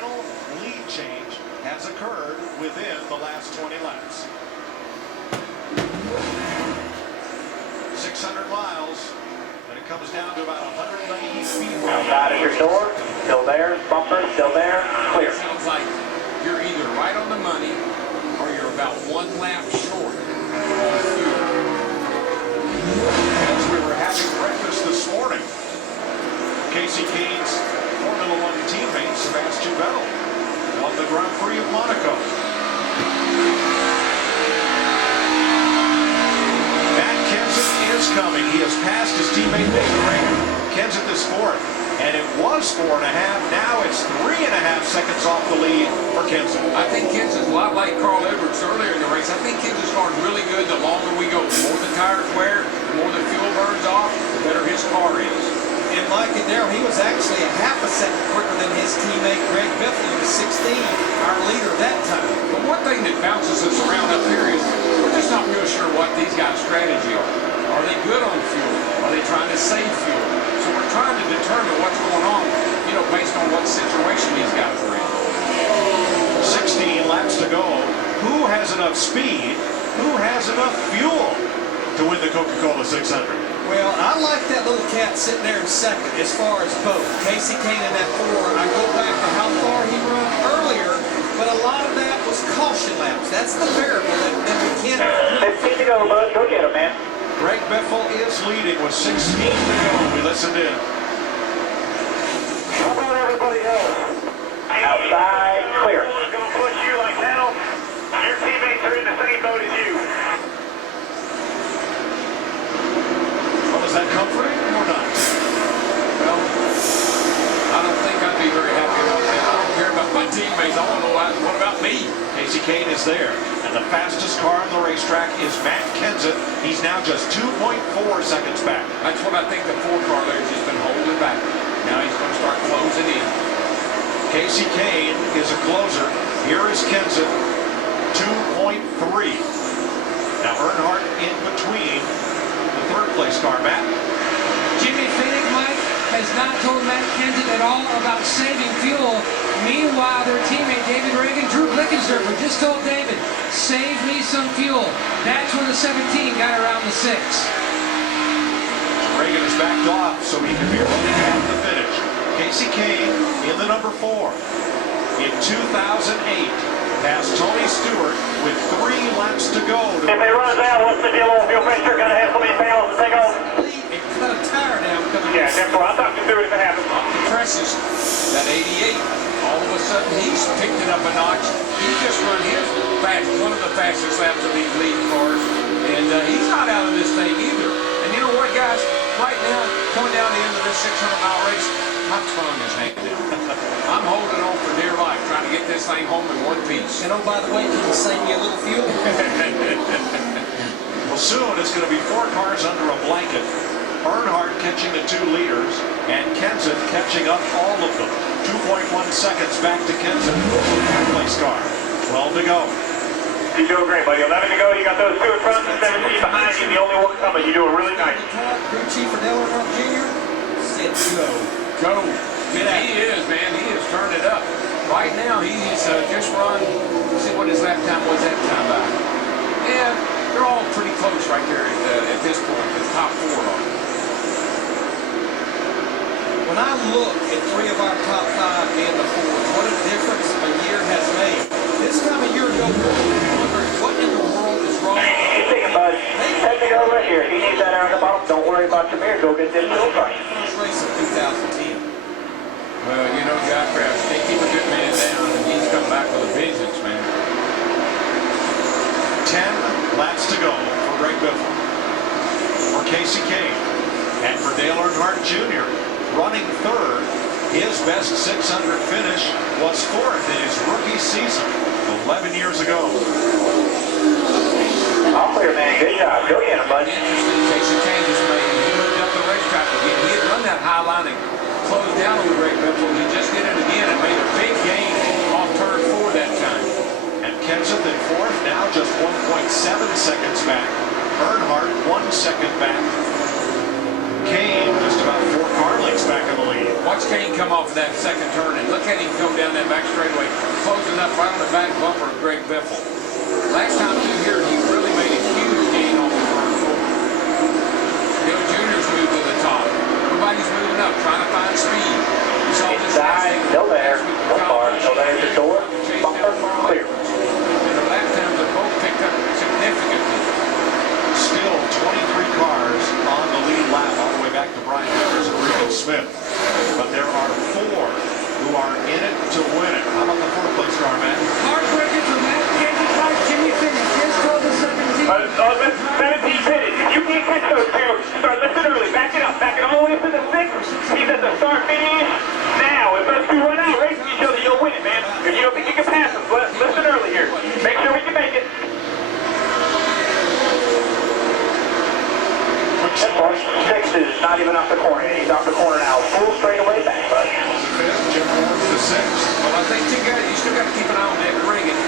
Lead change has occurred within the last 20 laps. 600 miles, and it comes down to about 190 feet. Outside at your door, still there, bumper, still there, clear. It sounds like you're either right on the money or you're about 1 lap short on fuel. As we were having breakfast this morning, Casey Kane's Formula One teammate Sebastian Vettel won the Grand Prix of Monaco. Matt Kenseth is coming. He has passed his teammate David Ragan. Kenseth is fourth, and it was 4.5. Now it's 3.5 seconds off the lead for Kenseth. I think Kenseth's a lot like Carl Edwards earlier in the race. I think Kenseth's car's really good the longer we go. The more the tires wear, the more the fuel burns off, the better his car is. And Mike and Darrell, he was actually a half a second quicker than his teammate Greg Biffle, who was 16, our leader that time. But one thing that bounces us around up here is we're just not real sure what these guys' strategy are. Are they good on fuel? Are they trying to save fuel? So we're trying to determine what's going on, you know, based on what situation these guys are in. 16 laps to go. Who has enough speed? Who has enough fuel to win the Coca-Cola 600? Well, I like that little cat sitting there in second as far as both. Casey Kane in that 4. I go back to how far he ran earlier, but a lot of that was caution laps. That's the variable that we can't... 15 to go, bud. Go get him, man. Greg Biffle is leading with 16 to go. We listened in. How about everybody else? Outside, clear. Going to push you like hell. Your teammates are in the same boat as you. Well, is that comforting or not? Well, I don't think I'd be very happy about that. I don't care about my teammates. I want to know what about me? Casey Kane is there, and the fastest car on the racetrack is Matt Kenseth. He's now just 2.4 seconds back. That's what I think the 4 car there has just been holding back. Now he's going to start closing in. Casey Kane is a closer. Here is Kenseth, 2.3. Now Earnhardt in between the third place car. Matt? Jimmy Finnick, Mike, has not told Matt Kenseth at all about saving fuel. Meanwhile, their teammate David Ragan, Drew Blickensderfer, just told David, save me some fuel. That's when the 17 got around the 6. Ragan is backed off so he can be running at the finish. Casey Kane in the number 4. In 2008, passed Tony Stewart with 3 laps to go. If they run us out, what's the deal on fuel pressure? Going to have so many pounds to take off? It cut a tire down coming Yeah, therefore, I'll talk to Stewart if it happens. Off the presses, that 88, all of a sudden he's picked it up a notch. He just run his one of the fastest laps of these lead cars, and he's not out of this thing either. And you know what, guys? Right now, coming down the end of this 600-mile race, my tongue is hanging down. I'm holding on for dear life, trying to get this thing home in one piece. And oh, by the way, can you save me a little fuel? Well, soon it's going to be 4 cars under a blanket. Earnhardt catching the 2 leaders, and Kenseth catching up all of them. 2.1 seconds back to Kenseth. Third place car. 12 to go. You're doing great, buddy. 11 to go. You got those 2 in front, 17 behind you. The only one coming. You're doing really nice. Crew Chief Earnhardt Jr. said go. Go. He is, man. He has turned it up. Right now, he's just run. Let's see what his lap time was that time by. Yeah, they're all pretty close right there at this point. The top 4 are. When I look at 3 of our top 5 being the 4s, what a difference a year has made. This time a year ago, we were wondering what in the world is wrong. Keep thinking, bud. 10 to go right here. If you need that air on the bottom, don't worry about your beer. Go get this fuel price. First race of 2010. Well, you know, Guy Crouch, they keep a good man down, and he's come back with a vengeance, man. 10 laps to go for Greg Biffle, for Casey Kane, and for Dale Earnhardt Jr. Running third. His best 600 finish was 4th in his rookie season 11 years ago. All clear, man. Good job. Go get him, bud. Interesting, Casey Kane just made it. He moved up the racetrack again. He had run that high line and closed down on Greg Biffle. He just did it again and made a big gain off turn 4 that time. And Kenseth in 4th, now just 1.7 seconds back. Earnhardt 1 second back. Kane just about 4 car lengths back in the lead. Watch Kane come off off of that second turn, and look at him go down that back straightaway, closing up right on the back bumper of Greg Biffle. Last time through here, he really made a huge gain off the turn 4. Dale Jr.'s moved to the top. Everybody's moving up, trying to find speed. We saw this Inside, still there. So far, still there. The door, bumper, clear. And the lap times have both picked up significantly. Still 23 cars on the lead lap all the way back to Brian Harris and Regan Smith. But there are 4 who are in it to win it. How about the 4th place car, man? Heartbreaker for Matt Kenseth by Jimmy Finney. Just told the 17. 17 finish. If you can't catch those two, start lifting early. Back it up. Back it all the way up to the 6. He's at the start finish. Now, if those 2 run out racing each other, you'll win it, man. If you don't think you can pass them, listen early here. Make sure we can make it. That far, 6 is not even off the corner. He's off the corner now. Full straightaway back, bud. Jim Ward's the 6th. Well, I think you still got to keep an eye on David Reagan.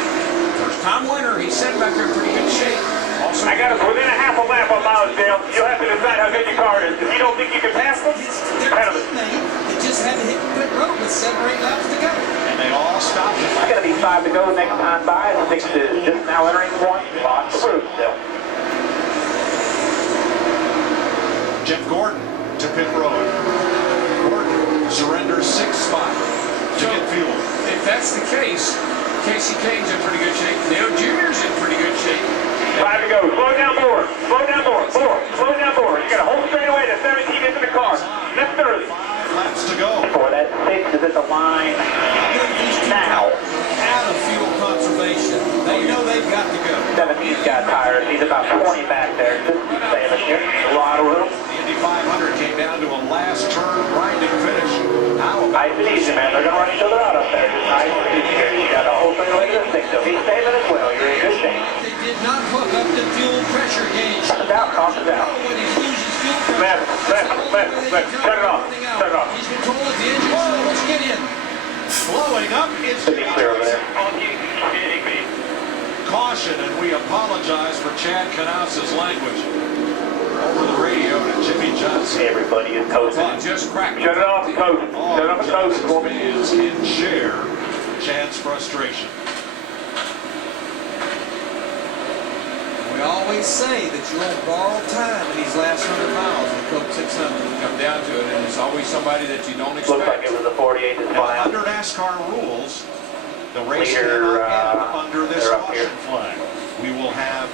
First time winner, he's sitting back there in pretty good shape. Also, I got us within a half a lap on Miles, Dale. You'll have to decide how good your car is. If you don't think you can pass them, Their ahead of it. teammate that just had to hit pit road with 7 or 8 laps to go. And they all stopped it. I gotta be 5 to go next time by. 6 is just now entering point. Lots of room still. Jeff Gordon to pit road. Gordon surrenders 6th spot to get fuel. if that's the case, Casey Kane's in pretty good shape. Dale Jr.'s in pretty good shape. 5 to go. Slow down more. Slow down more. 4. Slow down more. You got a whole straightaway to 17 into the car. That's 30. 5 laps to go. For that 6 is at the line now. Out of fuel conservation. They know they've got to go. 17's got tires. He's about 20 back there. Just saving here. A lot of room. The Indy 500 came down to a last turn grinding finish. How about Nice and easy, man. They're going to run each other out up there. Just nice and easy here. You got a whole straightaway to the 6, so he's saving as well. You're in good shape. They did not hook up the fuel pressure gauge. Caution's out. Caution's out. When he loses fuel pressure, Left. Shut it off. Shut it off. he's controlling the engine, so let's get in. blowing up? It's Should be clear over there. caution, and we apologize for Chad Knaus's language. Over the radio to Jimmy Johnson. Hey, everybody is coasting. Just cracked. Shut it off, coach. All Shut off the coach. Johnson's fans can share Chad's frustration. We always say that you're on borrowed time in these last 100 miles in the Coke 600. Come down to it, and it's always somebody that you don't Looks like expect. it was a 48 that's Now, fine. under NASCAR rules, the race Leader, cannot end under this they're up caution here. flag. We will have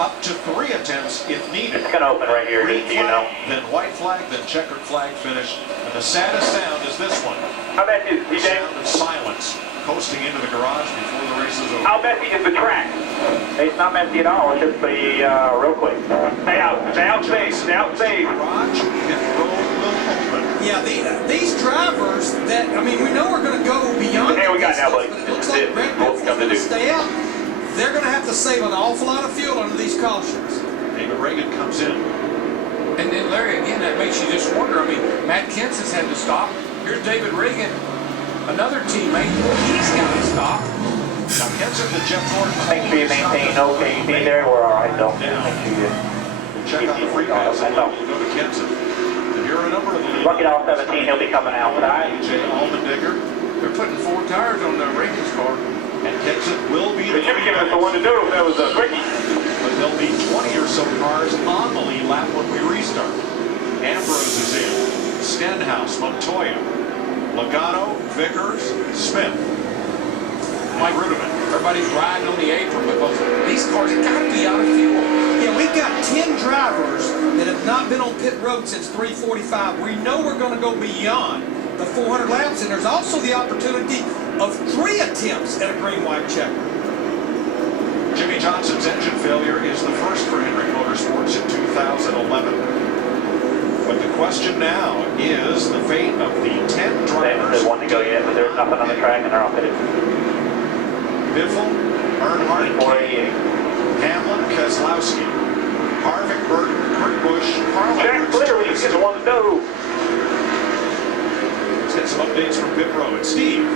up to 3 attempts if needed. It's going to open right here, Green just so you know. flag, then white flag, then checkered flag finish. And the saddest sound is this one. How messy is The DJ? sound of silence coasting into the garage before the race is over. How messy is the track? It's not messy at all. It's just be real quick. Stay out. Stay out safe. Stay out safe. Garage pit road will open. Yeah, these drivers that, I mean, we know we're going to go beyond Hey, we got this now, buddy. stuff, but it looks This is like Red it. What Bull's we come going to to do. stay out. They're going to have to save an awful lot of fuel under these cautions. David Reagan comes in. And then Larry, again, that makes you just wonder. I mean, Matt Kenseth's had to stop. Here's David Reagan, another teammate. He's got to stop. Now Kenseth and Jeff Gordon. Make sure you maintain okay there. We're all right, though. Make sure you Check out the free pass and we'll go to Kenseth. And here are a number of the lead. Lucky all 17, he'll be coming outside. AJ Allmendinger. They're putting 4 tires on the Reagan's car. And Kenseth will be They should be giving us the one to do if that was a quickie. But there'll be 20 or so cars on the lead lap when we restart. Ambrose is in. Stenhouse, Montoya, Logano, Vickers, Smith, Mike Rudiman. Everybody's riding on the apron because these cars have got to be out of fuel. Yeah, we've got 10 drivers that have not been on pit road since 3:45. We know we're going to go beyond the 400 laps, and there's also the opportunity of 3 attempts at a green-white checker. Jimmy Johnson's engine failure is the first for Hendrick Motorsports in 2011. But the question now is the fate of the 10 They haven't drivers. said one to go yet, but there's nothing on the track, and they're off it. Biffle, Earnhardt, 488. Hamlin, Keselowski, Harvick, Burton, Kurt Busch, Jack clear. We Carl. just get the one to do. Let's get some updates from pit road. Steve.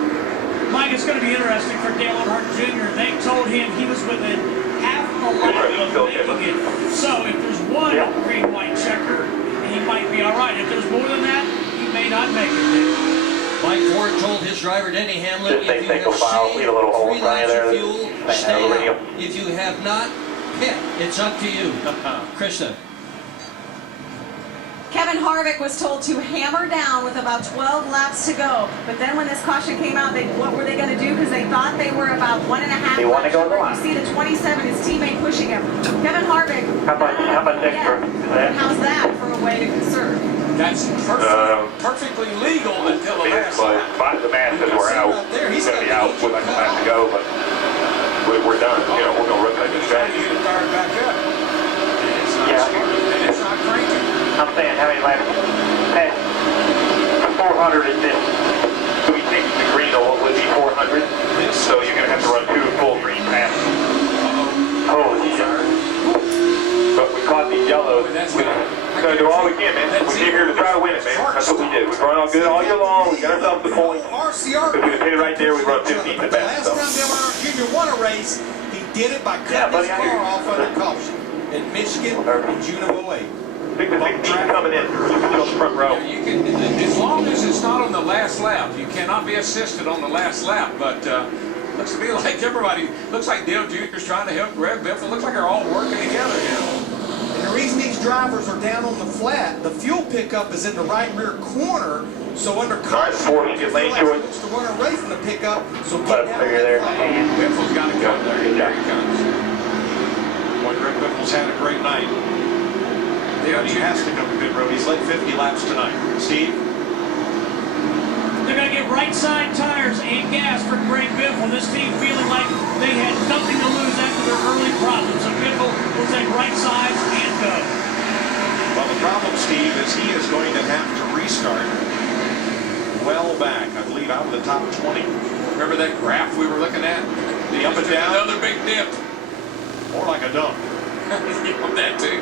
Mike, it's going to be interesting for Dale Earnhardt Jr. They told him he was within half a lap of making it. So if there's one green-white checker, he might be all right. If there's more than that, he may not make it. Mike Mike Ford told his driver, Denny Hamlin, Just if you single have file, saved leave a little hole 3 in front of laps you of there. fuel, Hang stay on, radio. out. If you have not, pit. It's up to you. Krista. Kevin Harvick was told to hammer down with about 12 laps to go. But then when this caution came out, what were they going to do? Because they thought they were about 1.5 They want to laps go to the short. line. You see the 27, his teammate pushing him. Kevin Harvick. How much extra is that? How's that for a way to conserve? That's perfectly legal until the last But lap. the Masters were out. He's going to be out with like a lap to go, but we're done. You know, we're going to run They're the just trying to strategy. get it fired back up. And it's not Yeah. smart, and it's not cranking. I'm saying, how many laps? 10. 400 is this. So we think the green will be 400. So you're going to have to run 2 full green passes. Oh, shit. But we caught these yellows. We're going to do all we can, man. We came here to try to win it, man. That's what we did. We've run all good all year long. We got ourselves the point. RCR. If we hit it right there, we run 15 the But the best. last So. time Dale Earnhardt Jr. won a race, he did it by Yeah, cutting buddy, his I hear car you. off under caution in Michigan in June of 08. I think the 16 coming in. Still on the front row. You can, as long as it's not on the last lap, you cannot be assisted on the last lap. But looks to me like everybody, looks like Dale Jr.'s trying to help Greg Biffle. Looks like they're all working together here. And the reason these drivers are down on the flat, the fuel pickup is in the right rear corner, so under caution, force, get lane choice. to run away from the pickup, so Let get him down figure on there. that flat. Biffle's got to come there. There he comes. Boy, Greg Biffle's had a great night. But he has to come to pit road. He's led 50 laps tonight. Steve? They're going to get right side tires and gas for Greg Biffle. This team feeling like they had nothing to lose after their early problems. So Biffle will take right sides and go. Well, the problem, Steve, is he is going to have to restart well back, I believe, out of the top 20. Remember that graph we were looking at? The up and down, Another big dip. more like a dump. That too.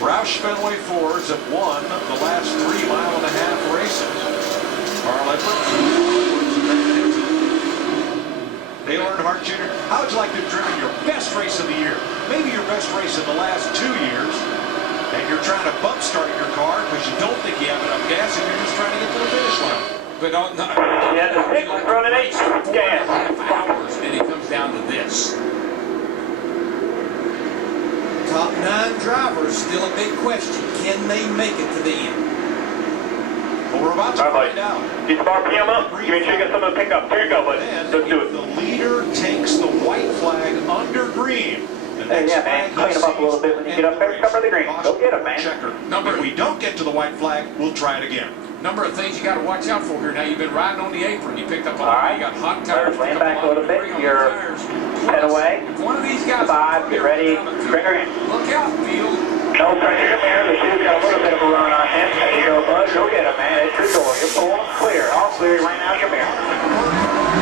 Roush Fenway Fords have won the last 3.5 mile races. Carl Edwards, Dale Earnhardt Jr., how would you like to have driven your best race of the year? Maybe your best race in the last 2 years, and you're trying to bump start your car because you don't think you have enough gas and you're just trying to get to the finish line. But Yeah, the 6 running 8 gas. 4.5 hours, and it comes down to this. Top 9 drivers, still a big question. Can they make it to the end? Well, we're about to All right, find out. Get the RPM up. You make sure you get some of the pickup. Here you go, bud. Then, Let's do if it. the leader takes the white flag under green, the Hey, next yeah, man, flag clean 'em up a little bit when you get up there. Cover the green. Go get 'em, man. Checker. Number- If we don't get to the white flag, we'll try it again. Number of things you got to watch out for here. Now you've been riding on the apron. You picked up a lot. All right. You got hot tires. Lean picked up back a lot little of bit. debris on the You're tires. head away. If one of these guys 5, get ready. Bring her in. Look out, field. No pressure there. The shoe's got a little bit of a run on him. There you go, bud. Go get him, man. It's your door. You're pulling clear. All clear right now. Your mirror.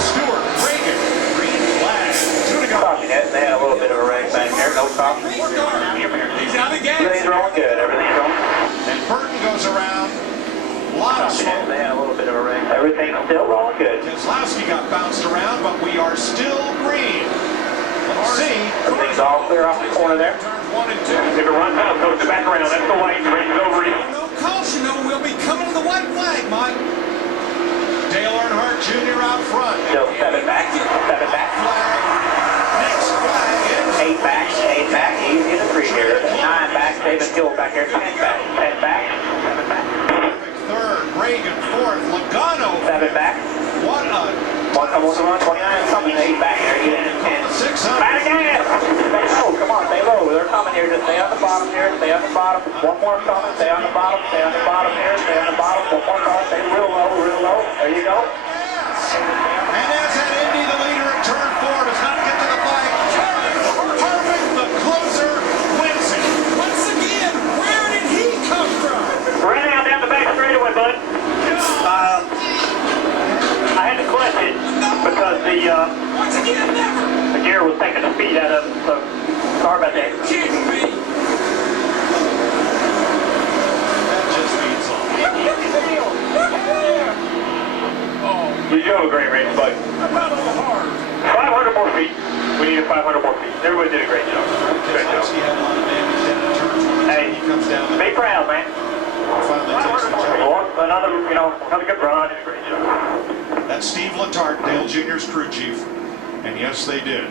Stewart, Reagan, green flag. 2 to go. Caution it. They had a little bit of a wreck back there. No caution. Your mirror. He's out of gas. Everything's rolling good. Everything's rolling. And Burton goes around. A lot of Caution it. smoke. They had a little bit of a wreck. Everything's still rolling good. Keselowski got bounced around, but we are still green. Let's see. Everything's all clear off the corner there. Turns 1 and 2. If it runs out, goes it back around. That's the white. Race is over. No caution, though. We'll be coming to the white flag, Mike. Dale Earnhardt Jr. out front. Still 7 back. 7 back. Flag. Next flag is 8 back. 8 back. Easy in the 3 here. 9 back. Saving fuel back here. 10 back. 10 back. 7 back. third. Reagan fourth. Logano. 7 back. What a One comes on 29 something. 8 back there. Get in at 10. 600. Back again. Stay low. Come on. Stay low. They're coming here. Just stay on the bottom here. Stay on the bottom. One more coming. Stay on the bottom. Stay on the bottom here. Stay on the bottom. One more coming. Stay real low. Real low. There you go. And as at Indy, the leader at turn 4 does not get to the flag. Harvick, the closer, wins it. Once again, where did he come from? Ran out down the back straightaway, bud. I had to clutch it because Once again, never. the gear was taking the speed out of the car back there. Kidding me. That just means all. Oh, You have a great race, bud. about a little hard. 500 more feet. We needed 500 more feet. Everybody did a great job. Great job. Keselowski had a lot of damage down in turn 1. Hey, He comes down to be proud, man. another good run. Did a great job. That's Steve Letarte, Dale Jr.'s crew chief. And yes, they did.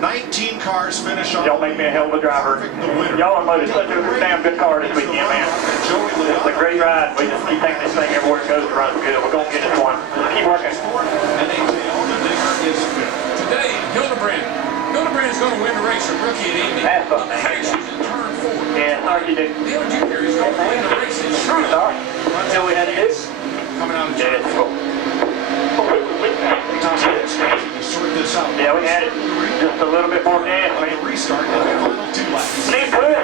19 cars finish on. Y'all make me a hell of a driver. The winner. Y'all unloaded such a damn good car this weekend, man. It's a great ride. We just keep taking this thing everywhere it goes to run good. We're going to get this one. Just keep working. And AJ Allmendinger is fifth. Today, Hildebrand's going to win the race. A rookie at Indy. That's up, man. Crashes in turn 4. Yeah, sorry you did. Dale Jr. is going to win the race in Charlotte. Sorry. Until we had to do. Coming out of Yeah, turn it's 4. cool. Sort this out. Yeah, we had it. Just a little bit more gas, On the man. restart in the final 2 laps. Need push.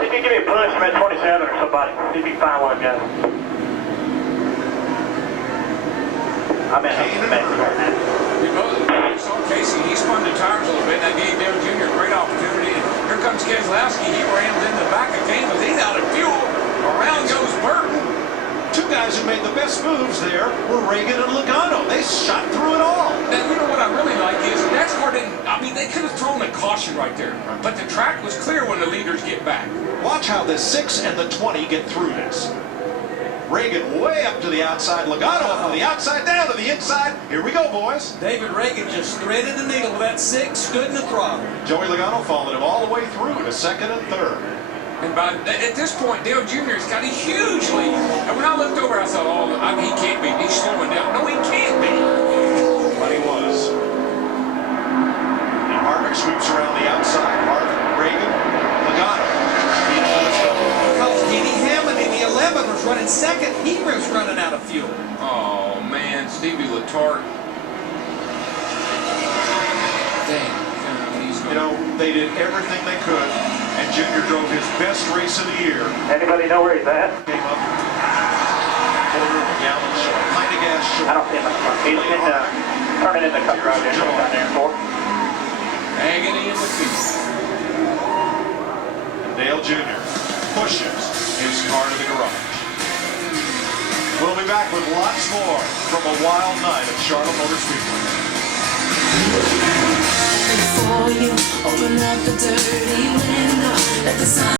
If you give me a push, I'm at 27 or somebody. See if you can find one, guys. I'm at Kane and right now. We both saw Casey. He spun the tires a little bit. That gave Dale Jr. a great opportunity. And here comes Keselowski. He rams in the back of Kane because he's out of fuel. Around goes Burton. 2 guys who made the best moves there were Reagan and Logano. They shot through it all. Now, you know what I really like is the next car didn't, I mean, they could have thrown a caution right there. But the track was clear when the leaders get back. Watch how the 6 and the 20 get through this. Reagan way up to the outside. Logano up to the outside, down to the inside. Here we go, boys. David Reagan just threaded the needle with that 6, stood in the throttle. Joey Logano followed him all the way through to 2nd and 3rd. And at this point, Dale Jr.'s got a huge lead. And when I looked over, I thought, oh, he can't be. He's slowing down. No, he can't be. But he was. And Harvick sweeps around the outside. Harvick, Reagan, Logano. Because Kenny Hammond in the 11 was running second, he was running out of fuel. Oh, man, Stevie Letarte. Dang. You know, they did everything they could, and Junior drove his best race of the year. Anybody know where he's at? Came up quarter of a gallon short, pint of gas short. I don't see him. He's in turning in the cup right there. Down there for. Agony in the feet. And Dale Jr. pushes his car to the garage. We'll be back with lots more from a wild night at Charlotte Motor Speedway. Before you open up the dirty window, let the sun